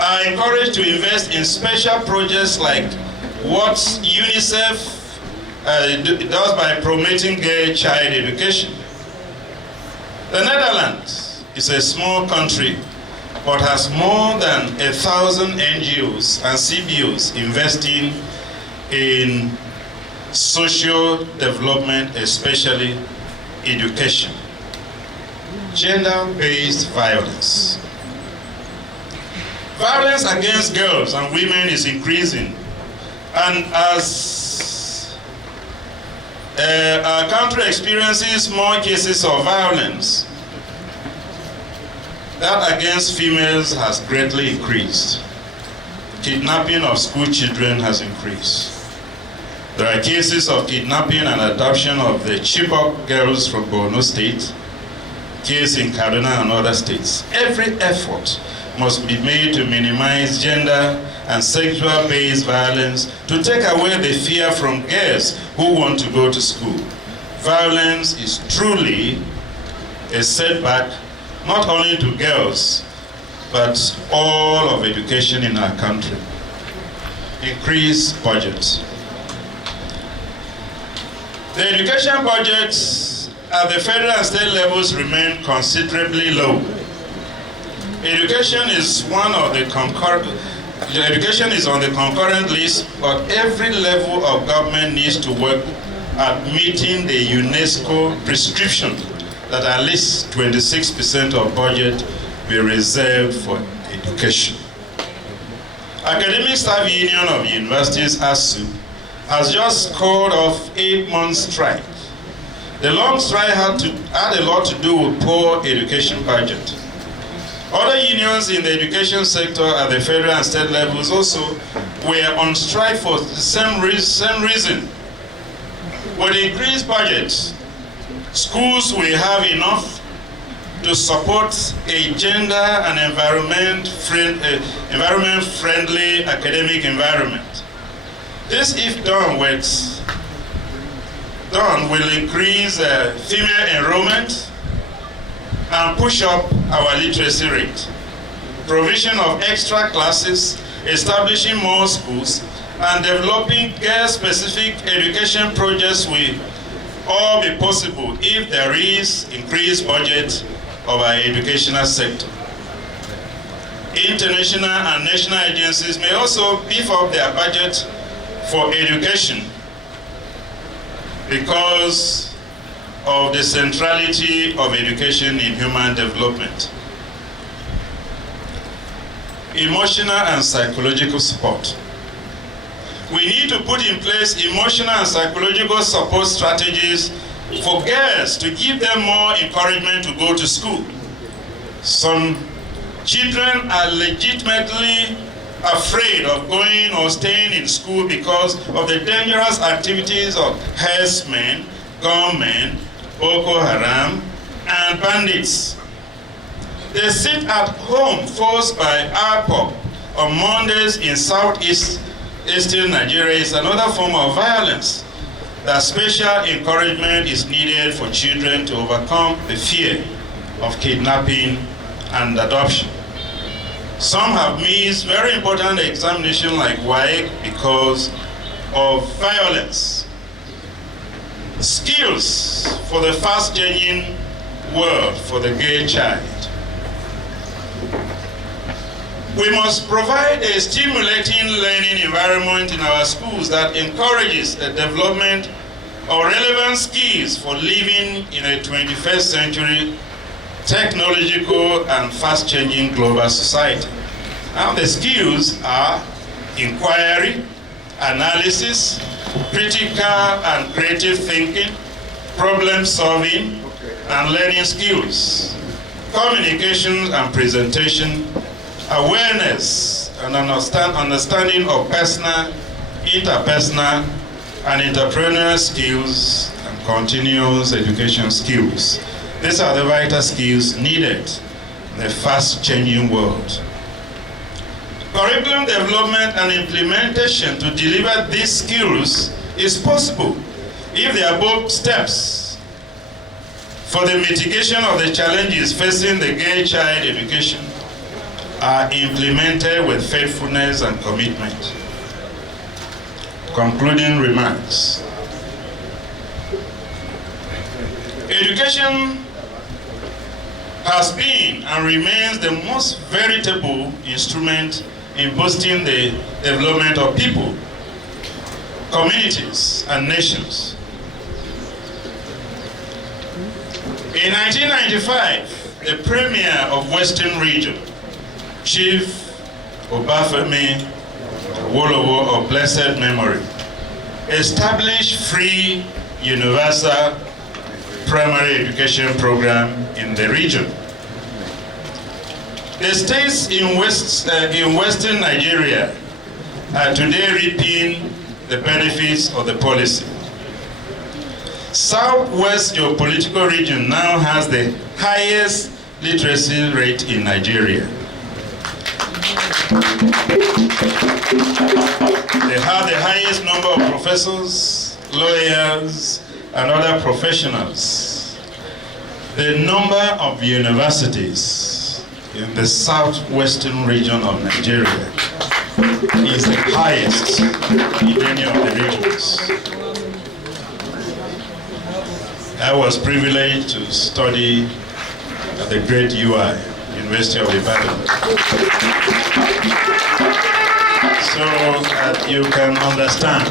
are encouraged to invest in special projects like what UNICEF does by promoting gay child education. The Netherlands is a small country but has more than 1,000 NGOs and CBOs investing in social development, especially education. Gender-based violence. Violence against girls and women is increasing, and as our country experiences more cases of violence, that against females has greatly increased. Kidnapping of school children has increased. There are cases of kidnapping and adoption of the Chibok girls from Borno State, case in Kaduna and other states. Every effort must be made to minimize gender and sexual-based violence, to take away the fear from girls who want to go to school. Violence is truly a setback, not only to girls, but all of education in our country. Increase budgets. The education budgets at the federal and state levels remain considerably low. Education is on the concurrent list, but every level of government needs to work at meeting the UNESCO prescription that at least 26% of budget be reserved for education. Academic Staff Union of Universities, ASU, has just called off 8-month strike. The long strike had a lot to do with poor education budget. Other unions in the education sector at the federal and state levels also were on strike for the same reason. With increased budgets, schools will have enough to support a gender and environment-friendly academic environment. This, if done will increase female enrollment and push up our literacy rate. Provision of extra classes, establishing more schools, and developing girl-specific education projects will all be possible if there is increased budget of our educational sector. International and national agencies may also beef up their budget for education because of the centrality of education in human development. Emotional and psychological support. We need to put in place emotional and psychological support strategies for girls to give them more encouragement to go to school. Some children are legitimately afraid of going or staying in school because of the dangerous activities of herdsmen, gunmen, Boko Haram, and bandits. They sit at home forced by ARPOB on Mondays in southeastern Nigeria is another form of violence. That special encouragement is needed for children to overcome the fear of kidnapping and adoption. Some have missed very important examination like WAEC because of violence. Skills for the fast-changing world for the gay child. We must provide a stimulating learning environment in our schools that encourages the development of relevant skills for living in a 21st century technological and fast-changing global society. Now the skills are inquiry, analysis, critical and creative thinking, problem solving, and learning skills, communication and presentation, awareness and understanding of personal, interpersonal, and entrepreneurial skills, and continuous education skills. These are the vital skills needed in a fast-changing world. Curriculum development and implementation to deliver these skills is possible if the above steps for the mitigation of the challenges facing the gay child education are implemented with faithfulness and commitment. Concluding remarks. Education has been and remains the most veritable instrument in boosting the development of people, communities, and nations. In 1995, the Premier of Western Region, Chief Obafemi Awolowo of blessed memory, established free universal primary education program in the region. The states in Western Nigeria are today reaping the benefits of the policy. Southwest geopolitical region now has the highest literacy rate in Nigeria. They have the highest number of professors, lawyers, and other professionals. The number of universities in the southwestern region of Nigeria is the highest in any of the regions. I was privileged to study at the great UI, University of Ibadan. So that you can understand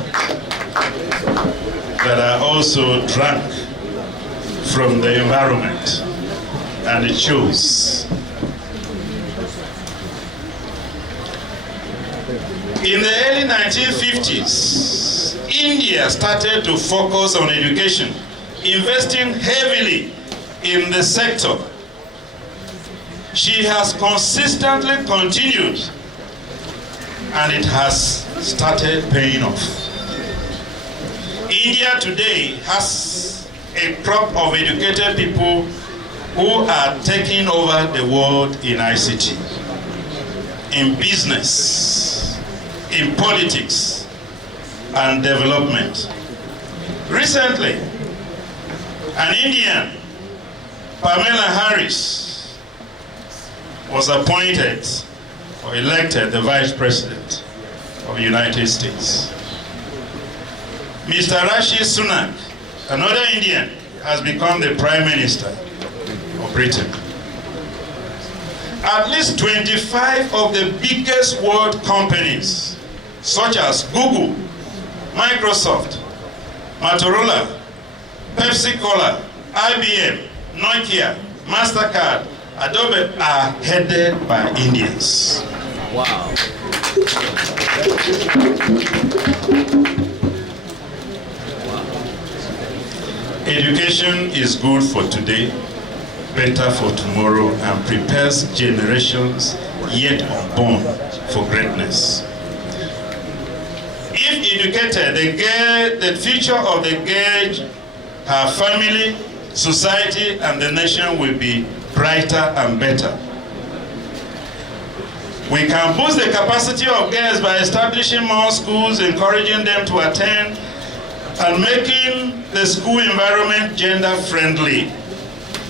that I also drank from the environment, and it shows. In the early 1950s, India started to focus on education, investing heavily in the sector. She has consistently continued, and it has started paying off. India today has a crop of educated people who are taking over the world in ICT, in business, in politics, and development. Recently, an Indian, Pamela Harris, was appointed or elected the Vice President of the United States. Mr. Rishi Sunak, another Indian, has become the Prime Minister of Britain. At least 25 of the biggest world companies, such as Google, Microsoft, Motorola, Pepsi-Cola, IBM, Nokia, MasterCard, Adobe, are headed by Indians. Wow. Education is good for today, better for tomorrow, and prepares generations yet unborn for greatness. If educated, the future of the girl, her family, society, and the nation will be brighter and better. We can boost the capacity of girls by establishing more schools, encouraging them to attend, and making the school environment gender-friendly.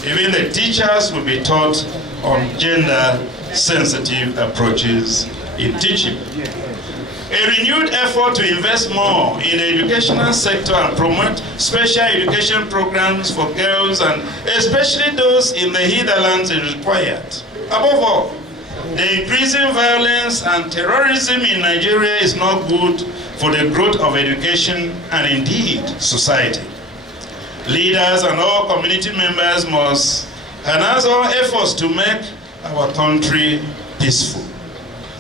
Even the teachers will be taught on gender-sensitive approaches in teaching. A renewed effort to invest more in the educational sector and promote special education programs for girls, and especially those in the hinterlands, is required. Above all, the increasing violence and terrorism in Nigeria is not good for the growth of education and indeed society. Leaders and all community members must enhance our efforts to make our country peaceful.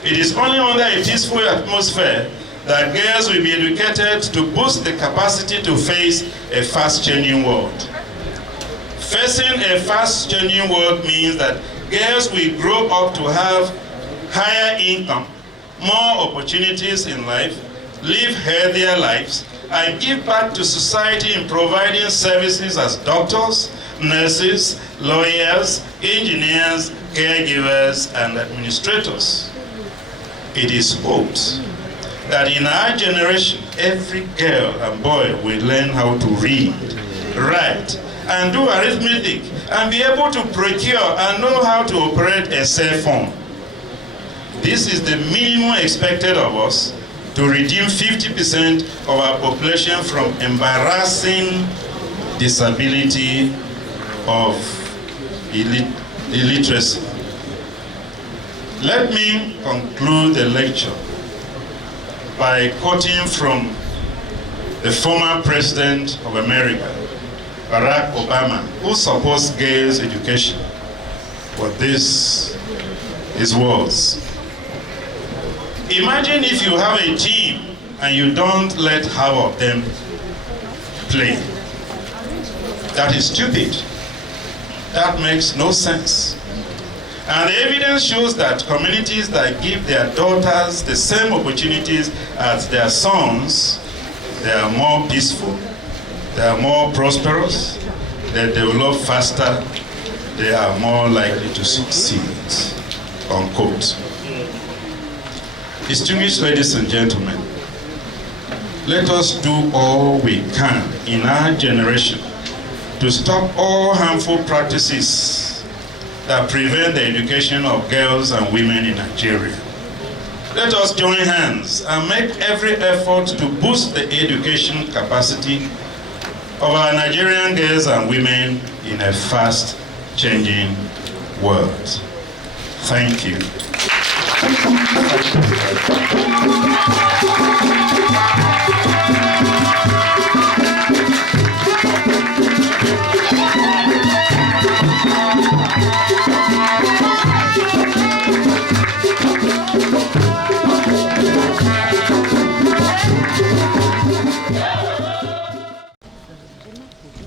It is only under a peaceful atmosphere that girls will be educated to boost the capacity to face a fast-changing world. Facing a fast-changing world means that girls will grow up to have higher income, more opportunities in life, live healthier lives, and give back to society in providing services as doctors, nurses, lawyers, engineers, caregivers, and administrators. It is hoped that in our generation, every girl and boy will learn how to read, write, and do arithmetic, and be able to procure and know how to operate a cell phone. This is the minimum expected of us to redeem 50% of our population from embarrassing disability of illiteracy. Let me conclude the lecture by quoting from the former President of America, Barack Obama, who supports girls' education. But this is words. Imagine if you have a team and you don't let half of them play. That is stupid. That makes no sense. And the evidence shows that communities that give their daughters the same opportunities as their sons, they are more peaceful, they are more prosperous, they develop faster, they are more likely to succeed. Unquote. Distinguished ladies and gentlemen, let us do all we can in our generation to stop all harmful practices that prevent the education of girls and women in Nigeria. Let us join hands and make every effort to boost the education capacity of our Nigerian girls and women in a fast-changing world. Thank you.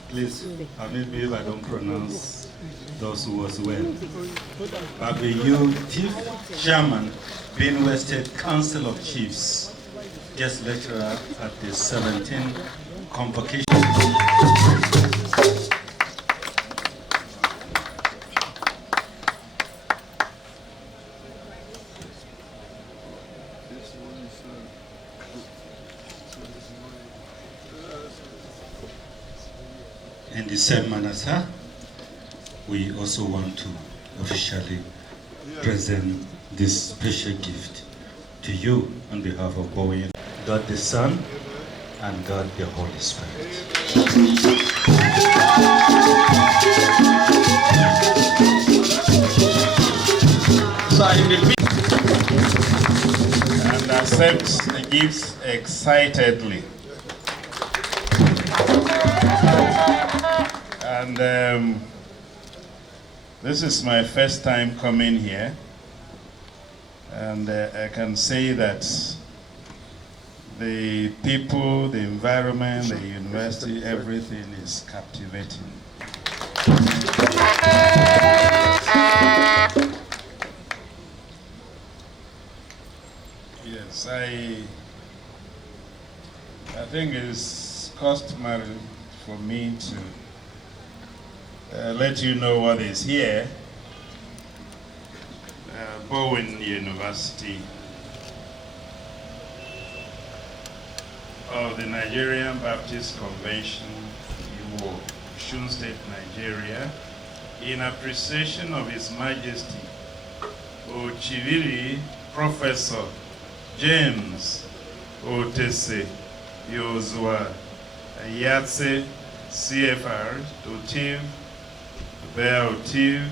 Please, maybe if I don't pronounce those words well. Abiyu, Chief Chairman, Benue State Council of Chiefs, guest lecturer at the 17th Convocation. In the same manner, sir, we also want to officially present this special gift to you on behalf of Bowen, God the Son and God the Holy Spirit. And accept the gifts excitedly. And this is my first time coming here, and I can say that the people, the environment, the university, everything is captivating. Yes, I think it's customary for me to let you know what is here. Bowen University of the Nigerian Baptist Convention, Osun State, Nigeria, in appreciation of His Majesty Ochiviri Professor James Otese Yozua Yatse CFR Otiv Bear Otiv,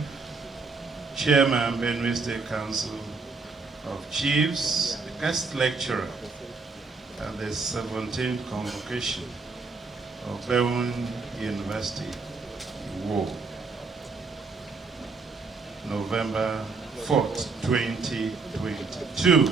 Chairman, Benue State Council of Chiefs, the guest lecturer at the 17th Convocation of Bowen University, November 4th, 2022.